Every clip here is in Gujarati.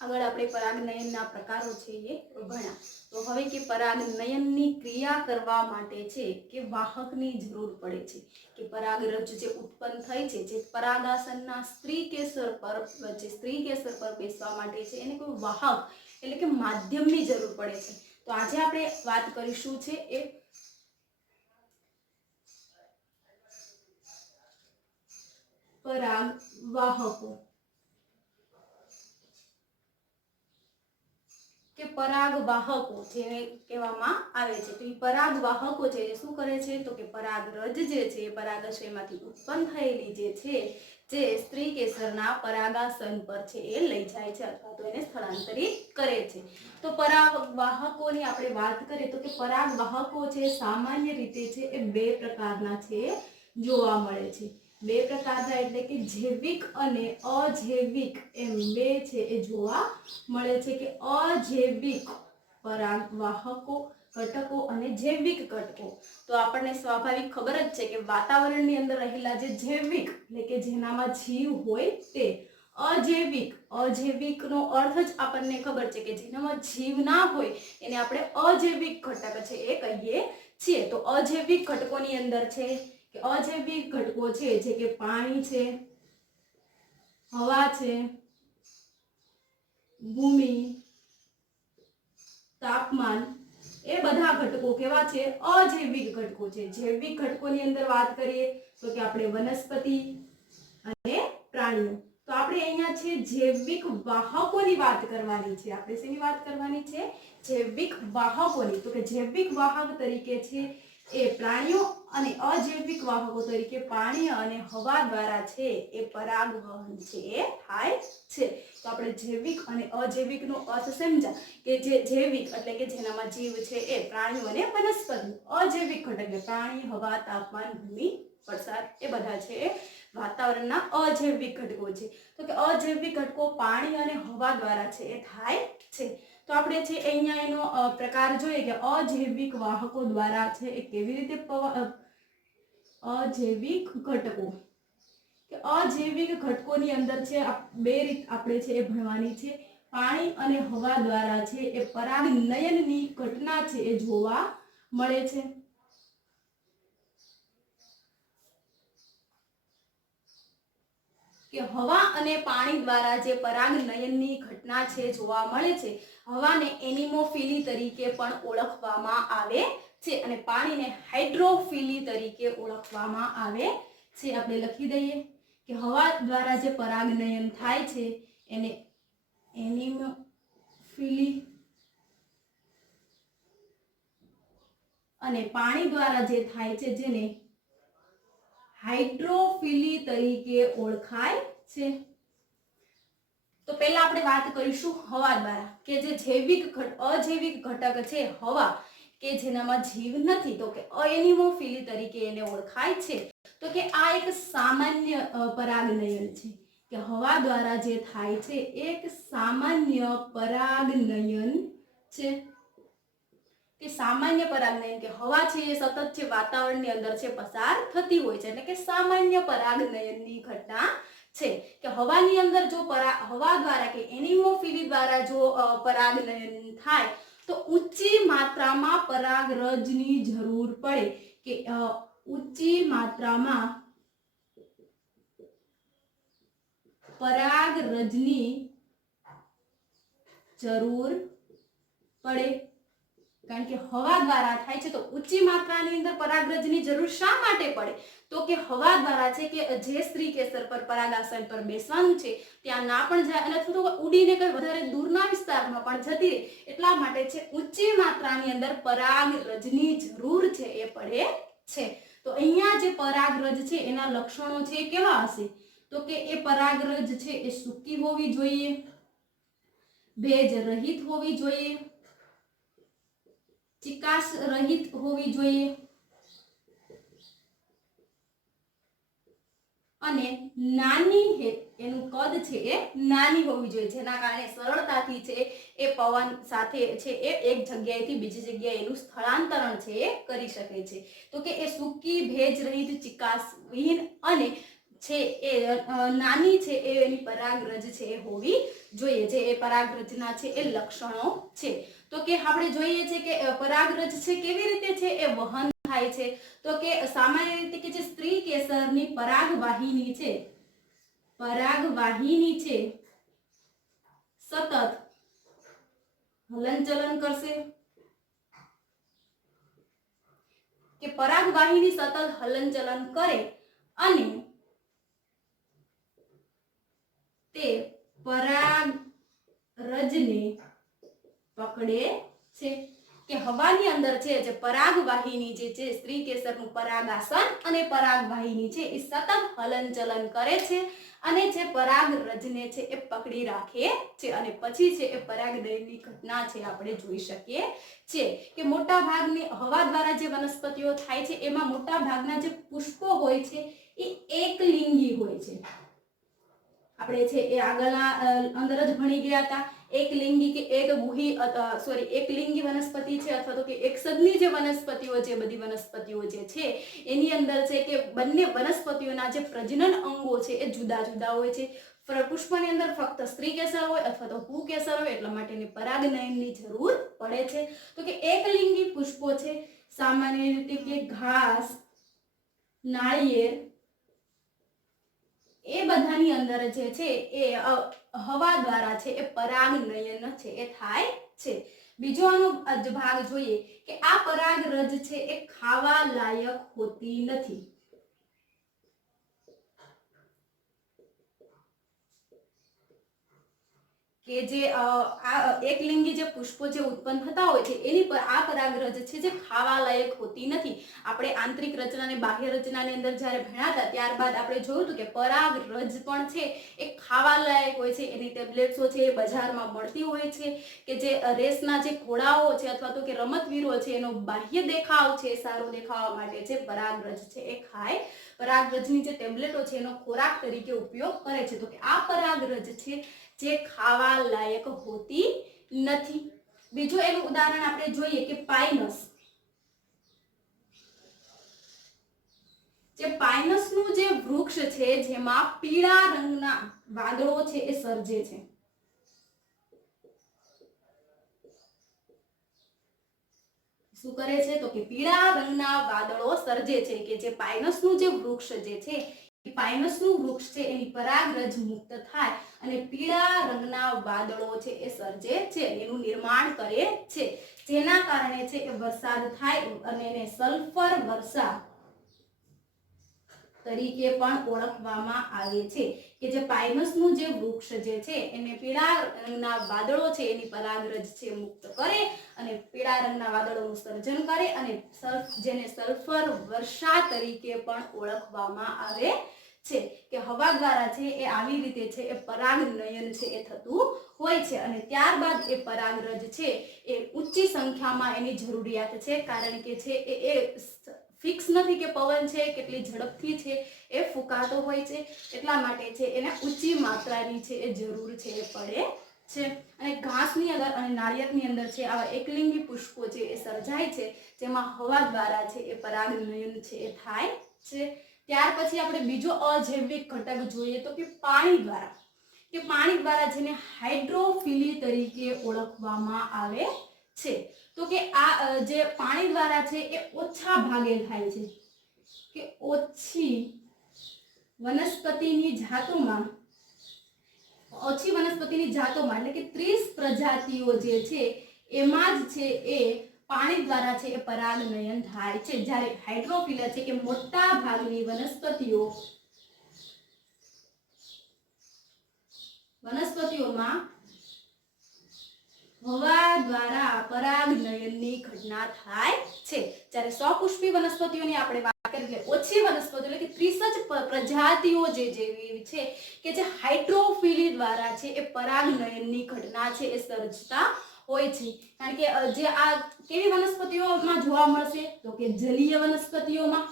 આગળ આપણે પરાગનયનના પ્રકારો છે એ ભણ્યા. તો હવે કે પરાગનયનની ક્રિયા કરવા માટે છે કે વાહકની જરૂર પડે છે. કે પરાગરજ જે ઉત્પન્ન થઈ છે, જે પરાગાસનના સ્ત્રી કેસર પર બેસવા માટે છે, એને કોઈ વાહક એટલે કે માધ્યમની જરૂર પડે છે. તો આજે આપણે વાત કરીશું છે એ પરાગવાહકો કે પરાગવાહકો જેને કહેવામાં આવે છે. તો એ પરાગવાહકો છે એ શું કરે છે? તો કે પરાગરજ જે છે એ પરાગાશયમાંથી ઉત્પન્ન થયેલી જે છે, જે સ્ત્રી કેસરના પરાગાસન પર છે એ લઈ જાય છે અથવા તો એને સ્થળાંતરિત કરે છે. તો પરાગવાહકોની આપણે વાત કરીએ તો કે પરાગવાહકો છે સામાન્ય રીતે છે એ બે પ્રકારના છે જોવા મળે છે. બે પ્રકારના એટલે કે જૈવિક અને અજૈવિક એમ બે છે એ જોવા મળે છે. કે અજૈવિક પરાગવાહકો ઘટકો અને જૈવિક ઘટકો. તો આપણને સ્વાભાવિક ખબર જ છે કે વાતાવરણની અંદર રહેલા જે જૈવિક એટલે કે જેનામાં જીવ હોય તે, અજૈવિકનો અર્થ જ આપણને ખબર છે કે જેનામાં જીવ ના હોય એને આપણે અજૈવિક ઘટક છે એ કહીએ છીએ. તો અજૈવિક ઘટકોની અંદર છે કે અજૈવિક ઘટકો છે જે કે પાણી છે, હવા છે, ભૂમિ, તાપમાન, એ બધા ઘટકો કેવા છે? અજૈવિક ઘટકો છે. જૈવિક ઘટકોની અંદર વાત કરીએ તો કે આપણે વનસ્પતિ અને પ્રાણીઓ. તો આપણે અહીંયા છે જૈવિક વાહકોની વાત કરવાની છે. આપણે શેની વાત કરવાની છે? જૈવિક વાહકોની. તો કે જૈવિક વાહક તરીકે છે એ પ્રાણીઓ અને અજૈવિક વાહકો તરીકે પાણી અને હવા દ્વારા છે એ પરાગવહન છે એ થાય છે. તો આપણે જૈવિક અને અજૈવિકનો અર્થ સમજ્યા કે જે જૈવિક એટલે કે જેનામાં જીવ છે એ પ્રાણીઓ અને વનસ્પતિ. અજૈવિક ઘટક પાણી, હવા, તાપમાન, ભૂમિ, વરસાદ એ બધા છે એ વાતાવરણના અજૈવિક ઘટકો છે. તો કે અજૈવિક ઘટકો પાણી અને હવા દ્વારા છે એ થાય છે. તો આપણે છે અહીંયા એનો પ્રકાર જોઈએ કે અજૈવિક વાહકો દ્વારા છે એ કેવી રીતે અજૈવિક ઘટકો કે અજૈવિક ઘટકોની અંદર છે બે રીત આપણે છે એ ભણવાની છે. પાણી અને હવા દ્વારા છે એ પરાગનયનની ઘટના છે એ જોવા મળે છે. કે હવા અને પાણી દ્વારા જે પરાગનયનની ઘટના છે જોવા મળે છે. હવાને એનિમોફિલી તરીકે પણ ઓળખવામાં આવે છે અને પાણીને હાઇડ્રોફિલી તરીકે ઓળખવામાં આવે છે. આપણે લખી દઈએ કે હવા દ્વારા જે પરાગનયન થાય છે એને એનિમોફિલી અને પાણી દ્વારા જે થાય છે જેને હાઇડ્રોફિલી તરીકે ઓળખાય છે. તો પહેલા આપણે વાત કરીશું હવા દ્વારા કે જે અજૈવિક ઘટક છે હવા કે જેનામાં જીવ નથી, તો કે એનિમોફિલી તરીકે એને ઓળખાય છે. તો કે આ એક સામાન્ય પરાગનયન છે કે હવા દ્વારા જે થાય છે એક સામાન્ય પરાગનયન છે. કે સામાન્ય પરાગનયન કે હવા છે એ સતત છે વાતાવરણની અંદર છે પસાર થતી હોય છે એટલે કે સામાન્ય પરાગનયનની ઘટના છે. કે હવાની અંદર જો હવા દ્વારા કે એનિમોફિલી દ્વારા જો પરાગનયન થાય તો ઊંચી માત્રામાં પરાગરજની જરૂર પડે. કે ઊંચી માત્રામાં પરાગરજની જરૂર પડે. કારણ કે હવા દ્વારા થાય છે તો ઊંચી માત્રાની અંદર પરાગરજની જરૂર શા માટે પડે? તો કે હવા દ્વારા છે કે જે સ્ત્રી કેસર પર પરાગાસન પર બેસવાનું છે ત્યાં ના પણ જાય અને અથવા તો ઉડીને કઈ વધારે દૂરના વિસ્તારમાં પણ જતી રહે, એટલા માટે છે ઊંચી માત્રાની અંદર પરાગરજની જરૂર છે એ પડે છે. તો અહીંયા જે પરાગરજ છે એના લક્ષણો છે કેવા હશે? તો કે એ પરાગરજ છે એ સૂકી હોવી જોઈએ, ભેજ રહિત હોવી જોઈએ, ચિકાસ રહિત હોવી જોઈએ અને નાની એનું કદ છે એ નાની હોવી જોઈએ, જેના કારણે સરળતાથી છે એ પવન સાથે છે એ એક જગ્યાએથી બીજી જગ્યાએ એનું સ્થળાંતરણ છે એ કરી શકે છે. તો કે એ સૂકી, ભેજ રહિત, ચિકાસ વિહીન અને છે એ નાની છે, એની પરાગરજ છે એ હોવી જોઈએ. જે એ પરાગરજના છે એ લક્ષણો છે. તો કે આપણે જોઈએ છે કે પરાગરજ છે કેવી રીતે છે એ વહન થાય છે. તો કે સામાન્ય રીતે કે જે સ્ત્રી કેસરની પરાગવાહિની છે, પરાગવાહિની છે સતત હલનચલન કરશે, કે પરાગવાહિની સતત હલનચલન કરે અને તે પરાગરજને પકડે છે. કે હવાની અંદર છે જે પરાગવાહિની જે છે સ્ત્રી કેસરનું પરાગાસન અને પરાગવાહિની છે એ સતત હલનચલન કરે છે અને જે પરાગરજને છે એ પકડી રાખે છે અને પછી છે એ પરાગદયની ઘટના છે આપણે જોઈ શકીએ છીએ. કે મોટા ભાગની હવા દ્વારા જે વનસ્પતિઓ થાય છે એમાં મોટા ભાગના જે પુષ્પો હોય છે એ એકલિંગી હોય છે. આપણે છે એ આગળના અંદર જ ભણી ગયા હતા. એકલિંગી કે એકલિંગી વનસ્પતિ છે અથવા તો કે એકસદની જે વનસ્પતિઓ છે, બધી વનસ્પતિઓ જે છે એની અંદર છે કે બંને વનસ્પતિઓના જે પ્રજનન અંગો છે એ જુદા જુદા હોય છે. પુષ્પની અંદર ફક્ત સ્ત્રી કેસર હોય અથવા તો પુંકેસર હોય, એટલા માટેની પરાગનયનની જરૂર પડે છે. તો કે એકલિંગી પુષ્પો છે સામાન્ય રીતે કે ઘાસ, નાળિયેર એ બધાની અંદર જે છે એ હવા દ્વારા છે એ પરાગનયન છે એ થાય છે. બીજો આનો ભાગ જોઈએ કે આ પરાગરજ છે એ ખાવા લાયક હોતી નથી. કે જે એકલિંગી જે પુષ્પો જે ઉત્પન્ન થતા હોય છે એની પર આ પરાગરજ છે જે ખાવા લાયક હોતી નથી. આપણે આંતરિક રચના અને બાહ્ય રચનાની અંદર જ્યારે ભણ્યા હતા ત્યારબાદ આપણે જોયું હતું કે પરાગરજ પણ છે એ ખાવા લાયક હોય છે. એની ટેબ્લેટ્સો છે એ બજારમાં મળતી હોય છે. કે જે રેસના જે ઘોડાઓ છે અથવા તો કે રમતવીરો છે એનો બાહ્ય દેખાવ છે સારો દેખાવા માટે છે પરાગરજ છે એ ખાય. પરાગરજની જે ટેબ્લેટો છે એનો ખોરાક તરીકે ઉપયોગ કરે છે. તો કે આ પરાગરજ છે જે ખાવા લાયક હોતી નથી. બીજું એનું ઉદાહરણ આપણે જોઈએ કે પાઇનસ. જે પાઇનસનું જે વૃક્ષ છે જેમાં પીળા રંગના વાદળો છે એ સર્જે છે. શું કરે છે તો કે પીળા રંગના વાદળો સર્જે છે. કે જે પાઇનસનું જે વૃક્ષ જે છે એ પાઇનસનું વૃક્ષ છે એની પરાગરજ મુક્ત થાય અને પીળા રંગના વાદળો છે એ સર્જે છે, એનું નિર્માણ કરે છે. જેના કારણે છે એ વરસાદ થાય અને એને સલ્ફર વર્ષા તરીકે પણ ઓળખવામાં આવે છે. કે જે પાઇનસનું જે વૃક્ષ જે છે એને પીળા રંગના વાદળો છે એની પરાગરજ છે મુક્ત કરે અને પીળા રંગના વાદળોનું સર્જન કરે અને જેને સલ્ફર વર્ષા તરીકે પણ ઓળખવામાં આવે છે. કે હવા દ્વારા છે એ આવી રીતે છે એ પરાગનયન છે એ થતું હોય છે અને ત્યારબાદ એ પરાગરજ છે એ ઊંચી સંખ્યામાં એની જરૂરિયાત છે. કારણ કે છે એ ફિક્સ નથી કે પવન છે કેટલી ઝડપથી છે એ ફૂંકાતો હોય છે, એટલા માટે છે એને ઊંચી માત્રાની છે એ જરૂર છે એ પડે છે. અને ઘાસની અંદર અને નાળિયેરની અંદર છે આવા એકલિંગી પુષ્પો છે એ સર્જાય છે જેમાં હવા દ્વારા છે એ પરાગનયન છે એ થાય છે. ત્યાર પછી આપણે બીજો અજૈવિક ઘટક જોઈએ તો કે પાણી દ્વારા. કે પાણી દ્વારા જેને હાઇડ્રોફિલી તરીકે ઓળખવામાં આવે છે. તો કે આ જે પાણી દ્વારા છે એ ઓછા ભાગે થાય છે. કે ઓછી વનસ્પતિની જાતોમાં એટલે કે 30 પ્રજાતિઓ જે છે એમાં જ છે એ પાણી દ્વારા છે એ પરાગનયન થાય છે. જ્યારે હાઇડ્રોફિલા છે કે મોટા ભાગની વનસ્પતિઓમાં હવા દ્વારા પરાગનયનની ઘટના થાય છે. જ્યારે સપુષ્પી વનસ્પતિઓની આપણે વાત કરીએ એટલે ઓછી વનસ્પતિઓ એટલે કે 30 જ પ્રજાતિઓ જેવી છે કે જે હાઇડ્રોફિલી દ્વારા છે એ પરાગનયનની ઘટના છે એ સર્જતા હોય છે. કારણ કે જે આ કેવી વનસ્પતિઓમાં જોવા મળશે તો કે જલીય વનસ્પતિઓમાં.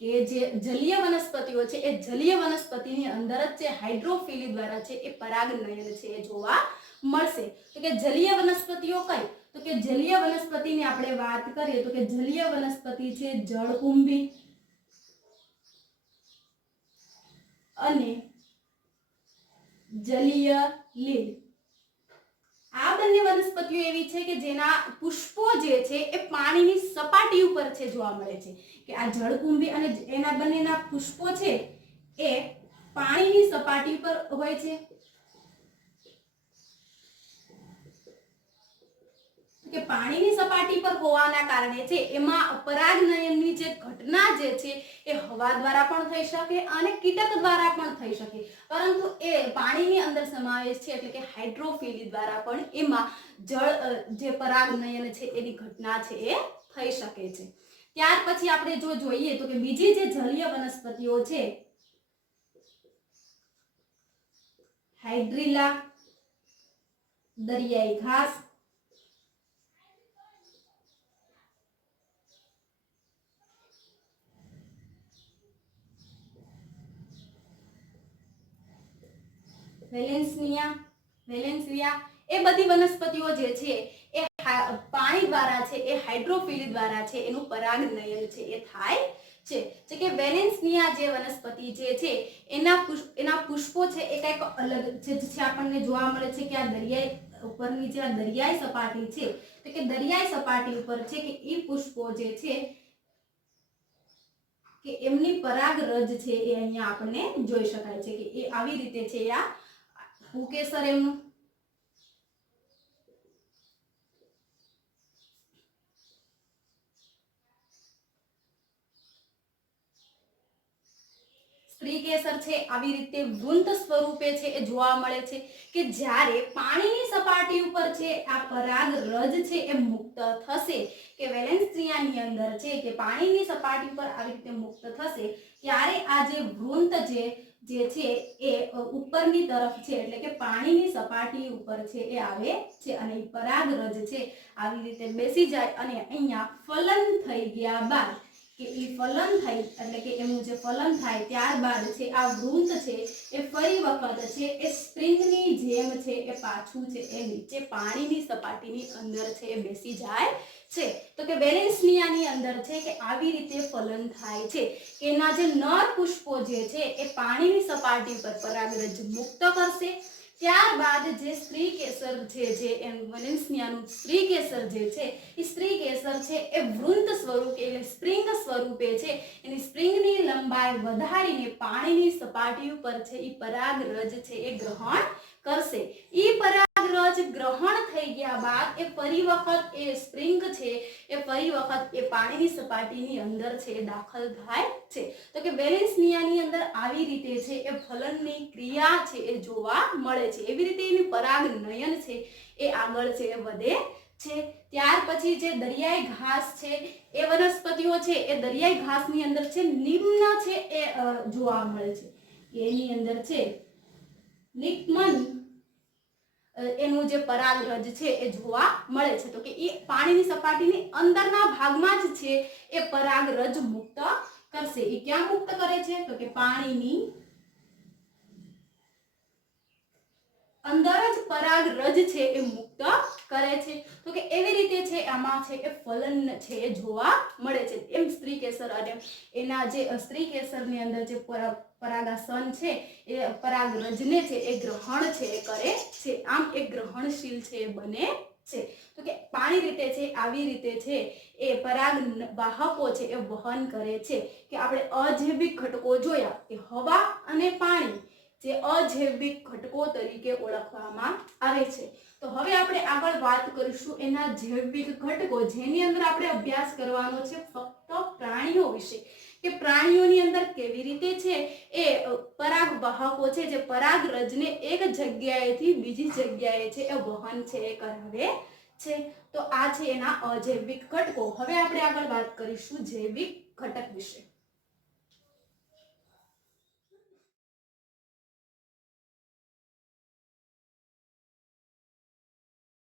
કે જે જલીય વનસ્પતિઓ છે એ જલીય વનસ્પતિની અંદર જ છે હાઇડ્રોફિલી દ્વારા છે એ પરાગનયન છે એ જોવા મળશે. તો કે જલીય વનસ્પતિઓ કઈ તો કે જલીય વનસ્પતિની આપણે વાત કરીએ તો કે જલીય વનસ્પતિ છે જળકુંભી, અને જલીય લીલ. આ બંને વનસ્પતિઓ એવી છે કે જેના પુષ્પો જે છે એ પાણીની સપાટી ઉપર છે જોવા મળે છે. કે આ જળકુંભી અને એના બંનેના પુષ્પો છે એ પાણીની સપાટી પર હોય છે. કે પાણીની સપાટી પર હોવાના કારણે છે એમાં પરાગનયનની જે ઘટના જે છે એ હવા દ્વારા પણ થઈ શકે અને કીટક દ્વારા પણ થઈ શકે, પરંતુ એ પાણીની અંદર સમાવેશ છે એટલે કે હાઇડ્રોફિલી દ્વારા પણ એમાં જળ જે પરાગનયન છે એની ઘટના છે એ થઈ શકે છે. ત્યાર પછી આપણે જો જોઈએ તો કે બીજી જે જલીય વનસ્પતિઓ છે, હાઇડ્રીલા, દરિયાઈ ઘાસ, વેલેન્સિયા એ બધી વનસ્પતિઓ જે છે એ પાણી દ્વારા છે એ હાઇડ્રોફિલી દ્વારા છે એનું પરાગનયન છે એ થાય છે. જે કે વેલેન્સિયા જે વનસ્પતિ જે છે એના પુષ્પો છે એ કંઈક અલગ છે આપણને જોવા મળે છે કે આ દરિયાઈ ઉપરની જે દરિયાઈ સપાટી છે તો કે દરિયાઈ સપાટી ઉપર છે કે એ પુષ્પો જે છે કે એમની પરાગરજ છે એ અહીંયા આપણને જોઈ શકાય છે કે એ આવી રીતે છે. આ પુકેસર એમનું સ્ત્રીકેસર છે આવી રીતે વૃંત સ્વરૂપે છે એ જોવા મળે છે કે જ્યારે પાણીની સપાટી ઉપર છે આ પરાગરજ છે એ મુક્ત થશે કે વેલેન્સિયાની અંદર છે કે પાણીની સપાટી પર આવી રીતે મુક્ત થશે ત્યારે આ જે વૃંત જે છે એ ઉપરની તરફ છે એટલે કે પાણીની સપાટી ઉપર છે એ આવે છે અને પરાગરજ છે આવી રીતે બેસી જાય અને અહીંયા ફલન થઈ ગયા બાદ કે એ ફલન થાય એટલે કે એનું જે ફલન થાય ત્યારબાદ છે આ વૃંત છે એ ફરી વખત છે એ સ્પ્રિંગની જેમ છે એ પાછું છે એ નીચે પાણીની સપાટીની અંદર છે એ બેસી જાય છે. તો કે વેલેન્સિયાની અંદર છે કે આવી રીતે ફલન થાય છે કે એના જે નર પુષ્પો જે છે એ પાણીની સપાટી પર પરાગરજ મુક્ત કરશે. ત્યારબાદ જે સ્ત્રી કેસર છે જે વેલેન્સિયાનું સ્ત્રી કેસર જે છે એ સ્ત્રી કેસર છે એ વૃંત સ્વરૂપે એટલે સ્પ્રિંગ સ્વરૂપે છે એની સ્પ્રિંગની લંબાઈ વધારીને પાણીની સપાટી ઉપર છે એ પરાગરજ છે એ ગ્રહણ કરશે. એ પરાગરજ ગ્રહણ થઈ ગયા બાદ એ ફરી વખત એ સ્પ્રિંગ છે એ ફરી વખત એ પાણીની સપાટીની અંદર છે એ દાખલ થાય છે. તો કે વેલેન્સિયાની અંદર આવી રીતે છે એ ફલનની ક્રિયા છે એ જોવા મળે છે. એવી રીતે એની પરાગનયન છે એ આગળ છે એ વધે છે. ત્યાર પછી જે દરિયાઈ ઘાસ છે એ વનસ્પતિઓ છે એ દરિયાઈ ઘાસની અંદર છે નિમ્ન છે એ જોવા મળે છે. એની અંદર છે નિકમન એનું જે પરાગરજ છે એ જોવા મળે છે. તો કે એ પાણીની સપાટીની અંદરના ભાગમાં જ છે એ પરાગરજ મુક્ત કરશે. એ ક્યાં મુક્ત કરે છે તો કે પાણીની અંદર જ પરાગરજ છે એ મુક્ત કરે છે. તો કે એવી રીતે છે આમાં છે એ ફલન છે એ જોવા મળે છે. એમ સ્ત્રી કેસર અને એના જે સ્ત્રી કેસરની અંદર જે પરાગાસન છે એ પરાગરજને છે એ ગ્રહણ છે એ કરે છે. આમ એક ગ્રહણશીલ છે એ બને છે. તો કે પાણી રીતે છે આવી રીતે છે એ પરાગ વાહકો છે એ વહન કરે છે. કે આપણે અજૈવિક ઘટકો જોયા કે હવા અને પાણી જે અજૈવિક ઘટકો તરીકે ઓળખવામાં આવે છે. તો હવે આપણે આગળ વાત કરીશું એના જૈવિક ઘટકો જેની અંદર આપણે અભ્યાસ કરવાનો છે ફક્ત પ્રાણીઓ વિશે કે પ્રાણીઓની અંદર કેવી રીતે છે એ પરાગ વાહકો છે જે પરાગરજને એક જગ્યાએથી બીજી જગ્યાએ છે એ વહન છે એ કરાવે છે. તો આ છે એના અજૈવિક ઘટકો. હવે આપણે આગળ વાત કરીશું જૈવિક ઘટક વિશે.